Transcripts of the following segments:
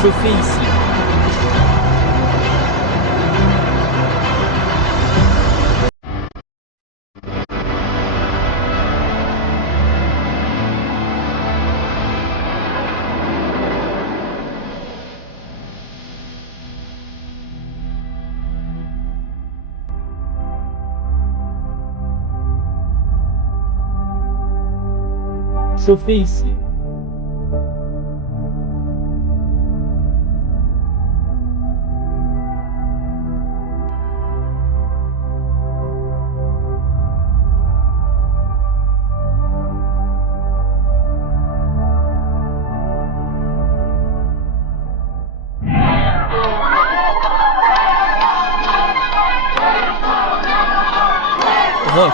Chauffer ici. Chauffer ici. Rock.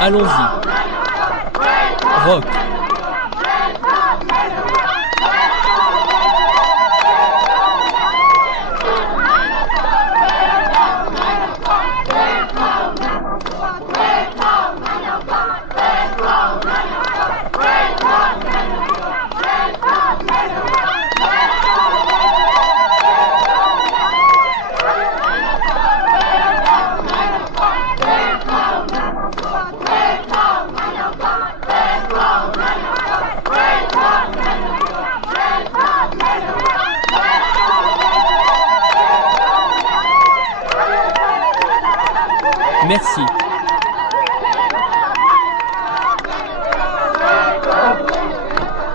Allons-y. Rock. Merci.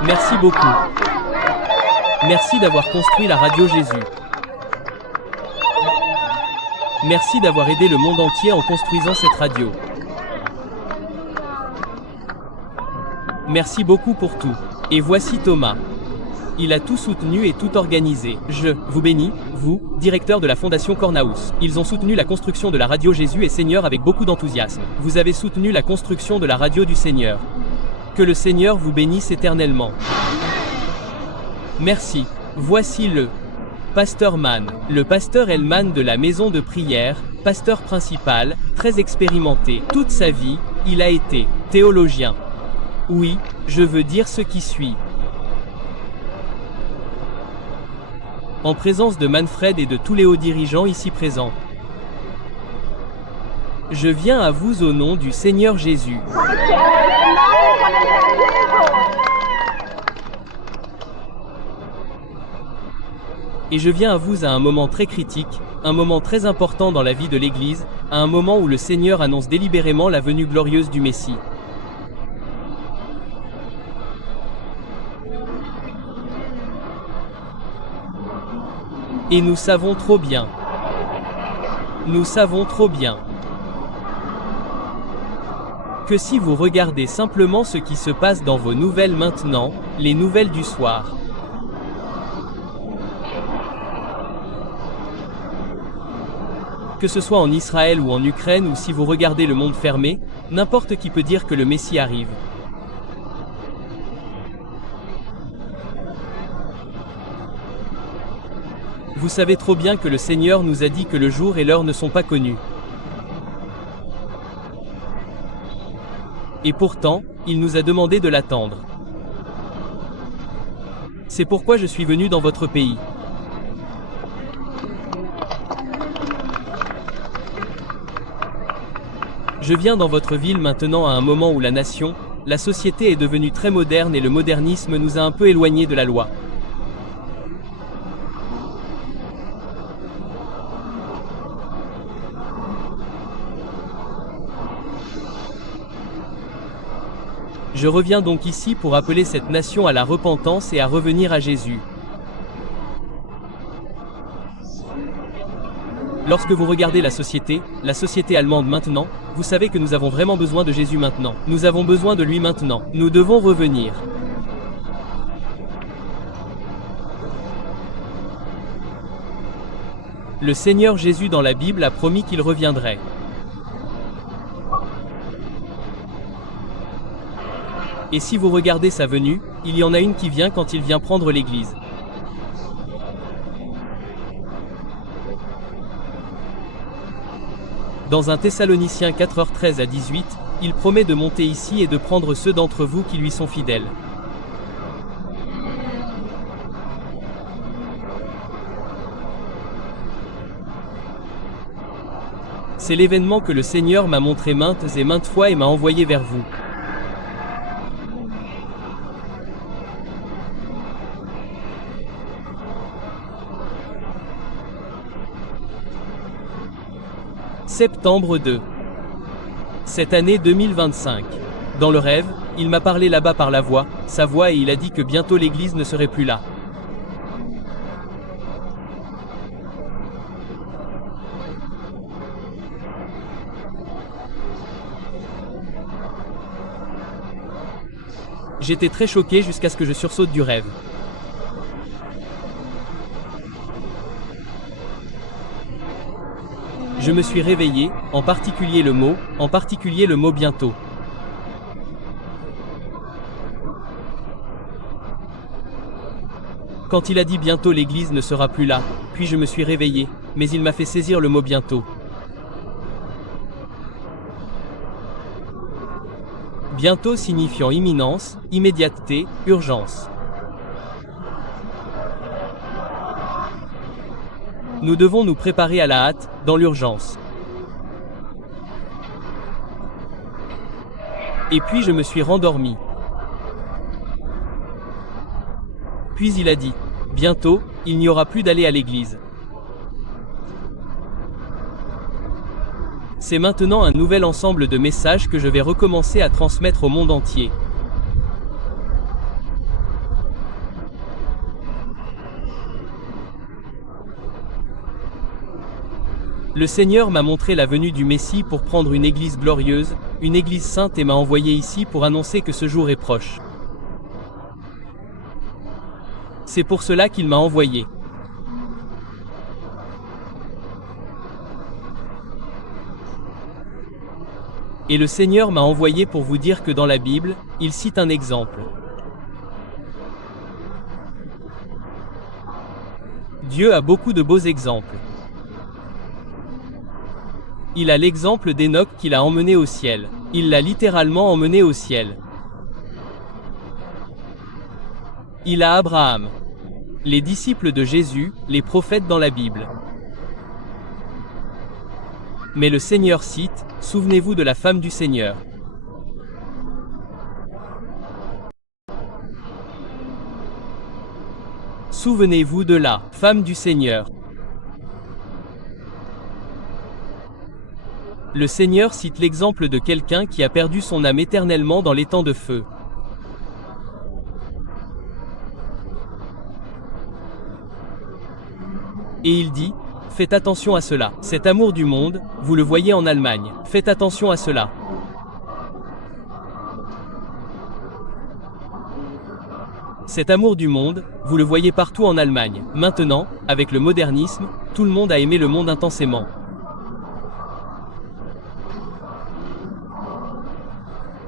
Merci beaucoup. Merci d'avoir construit la radio Jésus. Merci d'avoir aidé le monde entier en construisant cette radio. Merci beaucoup pour tout. Et voici Thomas. Il a tout soutenu et tout organisé. Je vous bénis, vous, directeur de la Fondation Cornhouse. Ils ont soutenu la construction de la radio Jésus et Seigneur avec beaucoup d'enthousiasme. Vous avez soutenu la construction de la radio du Seigneur. Que le Seigneur vous bénisse éternellement. Merci. Voici le pasteur Mann. Le pasteur Hellman de la maison de prière, pasteur principal, très expérimenté. Toute sa vie, il a été théologien. Oui, je veux dire ce qui suit. En présence de Manfred et de tous les hauts dirigeants ici présents. Je viens à vous au nom du Seigneur Jésus. Et je viens à vous à un moment très critique, un moment très important dans la vie de l'Église, à un moment où le Seigneur annonce délibérément la venue glorieuse du Messie. Et nous savons trop bien. Nous savons trop bien. Que si vous regardez simplement ce qui se passe dans vos nouvelles maintenant, les nouvelles du soir. Que ce soit en Israël ou en Ukraine ou si vous regardez le monde fermé, n'importe qui peut dire que le Messie arrive. Vous savez trop bien que le Seigneur nous a dit que le jour et l'heure ne sont pas connus. Et pourtant, il nous a demandé de l'attendre. C'est pourquoi je suis venu dans votre pays. Je viens dans votre ville maintenant à un moment où la nation, la société est devenue très moderne et le modernisme nous a un peu éloignés de la loi. Je reviens donc ici pour appeler cette nation à la repentance et à revenir à Jésus. Lorsque vous regardez la société allemande maintenant, vous savez que nous avons vraiment besoin de Jésus maintenant. Nous avons besoin de lui maintenant. Nous devons revenir. Le Seigneur Jésus dans la Bible a promis qu'il reviendrait. Et si vous regardez sa venue, il y en a une qui vient quand il vient prendre l'Église. Dans 1 Thessaloniciens 4h13 à 18, il promet de monter ici et de prendre ceux d'entre vous qui lui sont fidèles. C'est l'événement que le Seigneur m'a montré maintes et maintes fois et m'a envoyé vers vous. Septembre 2. Cette année 2025. Dans le rêve, il m'a parlé là-bas par la voix, sa voix, et il a dit que bientôt l'Église ne serait plus là. J'étais très choqué jusqu'à ce que je sursaute du rêve. Je me suis réveillé, en particulier le mot bientôt. Quand il a dit bientôt l'Église ne sera plus là, puis je me suis réveillé, mais il m'a fait saisir le mot bientôt. Bientôt signifiant imminence, immédiateté, urgence. Nous devons nous préparer à la hâte, dans l'urgence. Et puis je me suis rendormi. Puis il a dit, bientôt, il n'y aura plus d'aller à l'église. C'est maintenant un nouvel ensemble de messages que je vais recommencer à transmettre au monde entier. Le Seigneur m'a montré la venue du Messie pour prendre une église glorieuse, une église sainte, et m'a envoyé ici pour annoncer que ce jour est proche. C'est pour cela qu'il m'a envoyé. Et le Seigneur m'a envoyé pour vous dire que dans la Bible, il cite un exemple. Dieu a beaucoup de beaux exemples. Il a l'exemple d'Enoch qu'il a emmené au ciel. Il l'a littéralement emmené au ciel. Il a Abraham. Les disciples de Jésus, les prophètes dans la Bible. Mais le Seigneur cite, « Souvenez-vous de la femme du Seigneur ». Souvenez-vous de la femme du Seigneur. Le Seigneur cite l'exemple de quelqu'un qui a perdu son âme éternellement dans l'étang de feu. Et il dit, faites attention à cela. Cet amour du monde, vous le voyez en Allemagne. Faites attention à cela. Cet amour du monde, vous le voyez partout en Allemagne. Maintenant, avec le modernisme, tout le monde a aimé le monde intensément.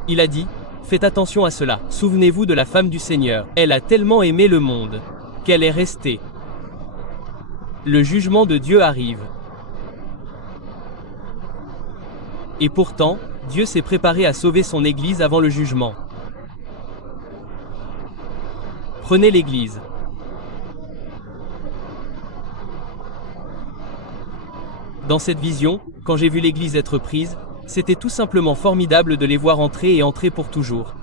Il a dit, faites attention à cela. Souvenez-vous de la femme du Seigneur. Elle a tellement aimé le monde qu'elle est restée. Le jugement de Dieu arrive. Et pourtant, Dieu s'est préparé à sauver son Église avant le jugement. Prenez l'Église. Dans cette vision, quand j'ai vu l'Église être prise, c'était tout simplement formidable de les voir entrer et entrer pour toujours.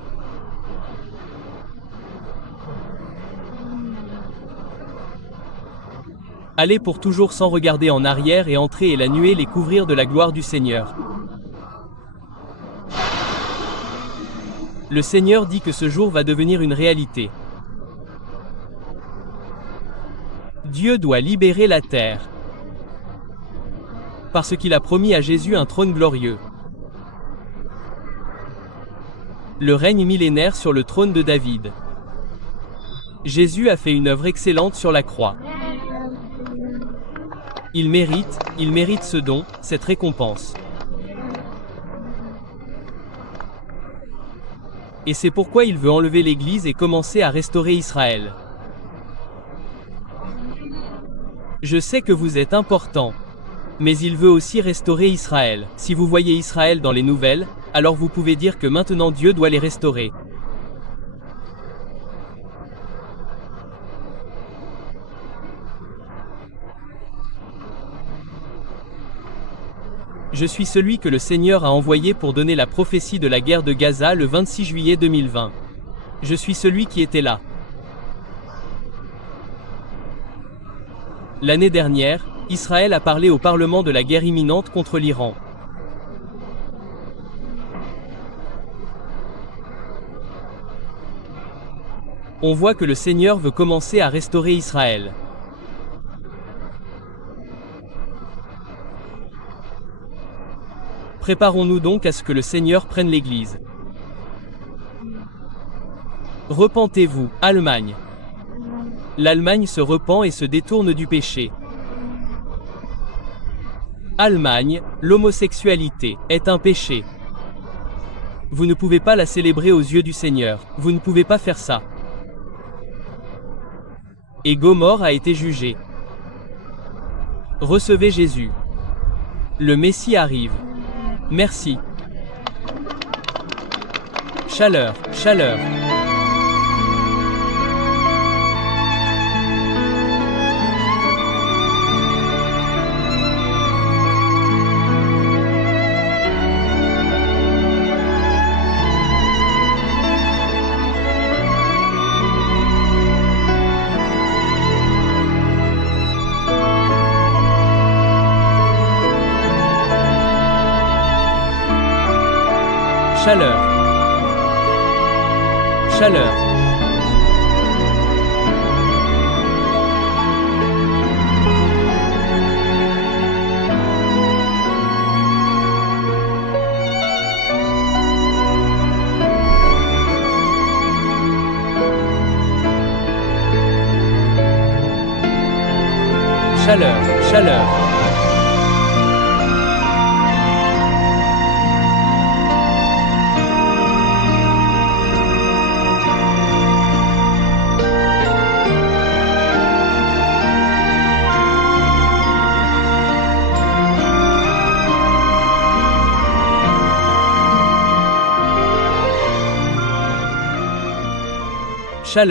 Aller pour toujours sans regarder en arrière et entrer et la nuée les couvrir de la gloire du Seigneur. Le Seigneur dit que ce jour va devenir une réalité. Dieu doit libérer la terre. Parce qu'il a promis à Jésus un trône glorieux. Le règne millénaire sur le trône de David. Jésus a fait une œuvre excellente sur la croix. Il mérite ce don, cette récompense. Et c'est pourquoi il veut enlever l'Église et commencer à restaurer Israël. Je sais que vous êtes important. Mais il veut aussi restaurer Israël. Si vous voyez Israël dans les nouvelles, alors vous pouvez dire que maintenant Dieu doit les restaurer. Je suis celui que le Seigneur a envoyé pour donner la prophétie de la guerre de Gaza le 26 juillet 2020. Je suis celui qui était là. L'année dernière, Israël a parlé au Parlement de la guerre imminente contre l'Iran. On voit que le Seigneur veut commencer à restaurer Israël. Préparons-nous donc à ce que le Seigneur prenne l'Église. Repentez-vous, Allemagne. L'Allemagne se repent et se détourne du péché. Allemagne, l'homosexualité est un péché. Vous ne pouvez pas la célébrer aux yeux du Seigneur. Vous ne pouvez pas faire ça. Et Gomorrhe a été jugé. Recevez Jésus. Le Messie arrive. Merci. Chaleur, chaleur. Chaleur. Chaleur. Chaleur, chaleur. Chaleur.